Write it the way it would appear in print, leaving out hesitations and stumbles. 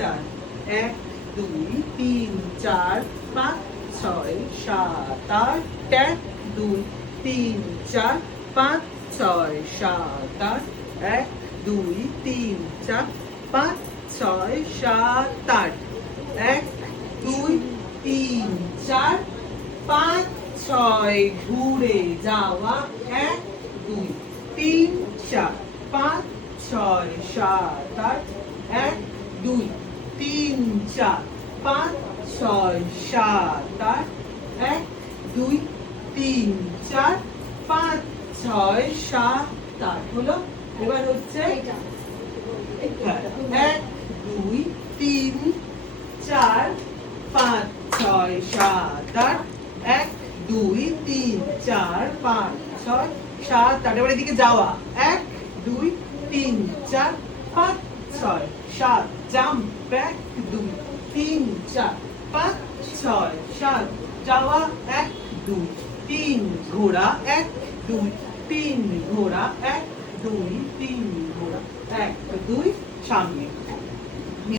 চার, 1 2 3 4 5 6 7 8, 1 2 3 4 5 6 7 8, 1 2 3 4 5 6 7 8, 1 2 3 4 5 6 ঘুরে যাওয়া, 1 2 3 4 5 6 7 8, 1 2 3 4 5 6 7 8, 1 2 3 4 5 6 7 8 হলো। এবার হচ্ছে 1 2 3 4 5 6 7 8, 1 2 3 4 5 6 7 8, এবার এদিকে যাওয়া, 1 2 3 4 5 6 7, জাম্প, 1 2 3 4 5 6 7, যাওয়া, 1 2 3 ঘোড়া, 1 2 3 ঘোড়া, 1 2 3 ঘোড়া, 1 2 সামনে।